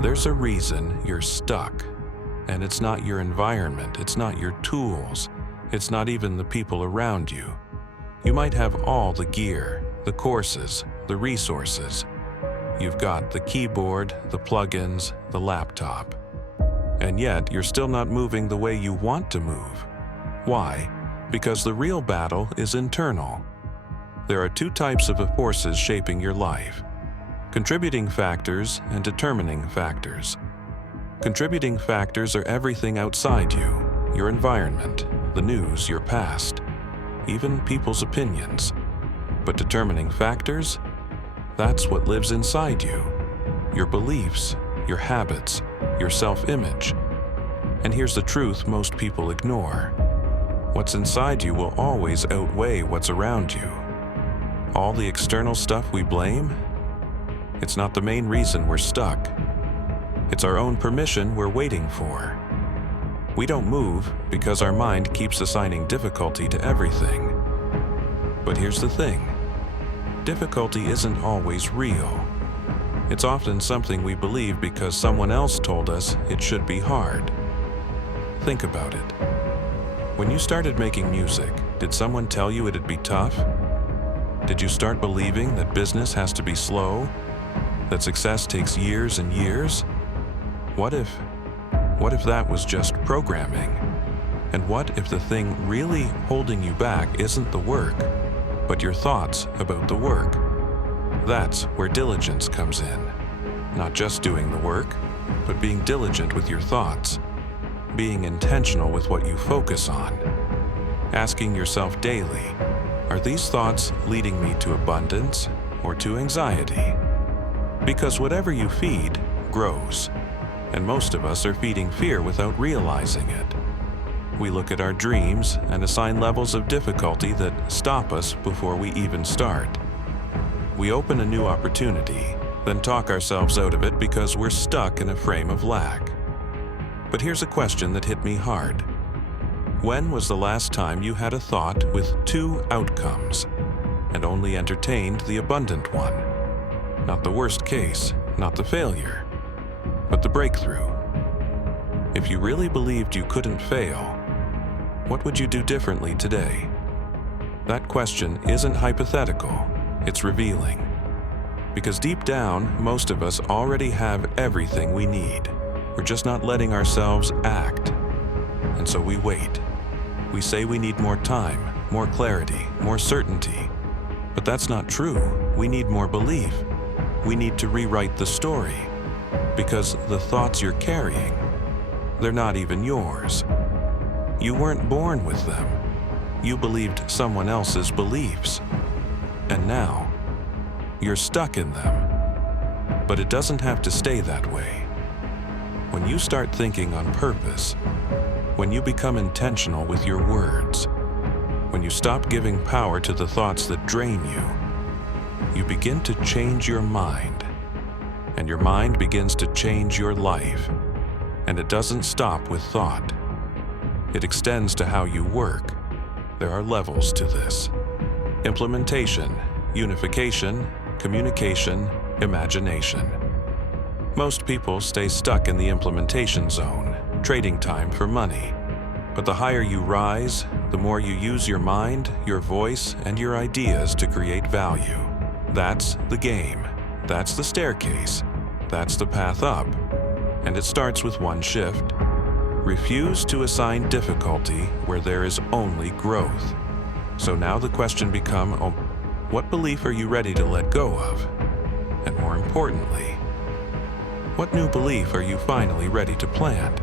There's a reason you're stuck, and it's not your environment, it's not your tools, it's not even the people around you. You might have all the gear, the courses, the resources. You've got the keyboard, the plugins, the laptop. And yet, you're still not moving the way you want to move. Why? Because the real battle is internal. There are two types of forces shaping your life: contributing factors and determining factors. Contributing factors are everything outside you, your environment, the news, your past, even people's opinions. But determining factors? That's what lives inside you. Your beliefs, your habits, your self-image. And here's the truth most people ignore. What's inside you will always outweigh what's around you. All the external stuff we blame? It's not the main reason we're stuck. It's our own permission we're waiting for. We don't move because our mind keeps assigning difficulty to everything. But here's the thing. Difficulty isn't always real. It's often something we believe because someone else told us it should be hard. Think about it. When you started making music, did someone tell you it'd be tough? Did you start believing that business has to be slow? That success takes years and years? What if that was just programming? And what if the thing really holding you back isn't the work, but your thoughts about the work? That's where diligence comes in. Not just doing the work, but being diligent with your thoughts. Being intentional with what you focus on. Asking yourself daily, are these thoughts leading me to abundance or to anxiety? Because whatever you feed grows, and most of us are feeding fear without realizing it. We look at our dreams and assign levels of difficulty that stop us before we even start. We open a new opportunity, then talk ourselves out of it because we're stuck in a frame of lack. But here's a question that hit me hard. When was the last time you had a thought with two outcomes and only entertained the abundant one? Not the worst case, not the failure, but the breakthrough. If you really believed you couldn't fail, what would you do differently today? That question isn't hypothetical, it's revealing. Because deep down, most of us already have everything we need. We're just not letting ourselves act. And so we wait. We say we need more time, more clarity, more certainty. But that's not true. We need more belief. We need to rewrite the story. Because the thoughts you're carrying, they're not even yours. You weren't born with them. You believed someone else's beliefs. And now, you're stuck in them. But it doesn't have to stay that way. When you start thinking on purpose, when you become intentional with your words, when you stop giving power to the thoughts that drain you, you begin to change your mind. And your mind begins to change your life. And it doesn't stop with thought. It extends to how you work. There are levels to this. Implementation, unification, communication, imagination. Most people stay stuck in the implementation zone, trading time for money. But the higher you rise, the more you use your mind, your voice, and your ideas to create value. That's the game. That's the staircase. That's the path up. And it starts with one shift. Refuse to assign difficulty where there is only growth. So now the question becomes, what belief are you ready to let go of? And more importantly, what new belief are you finally ready to plant?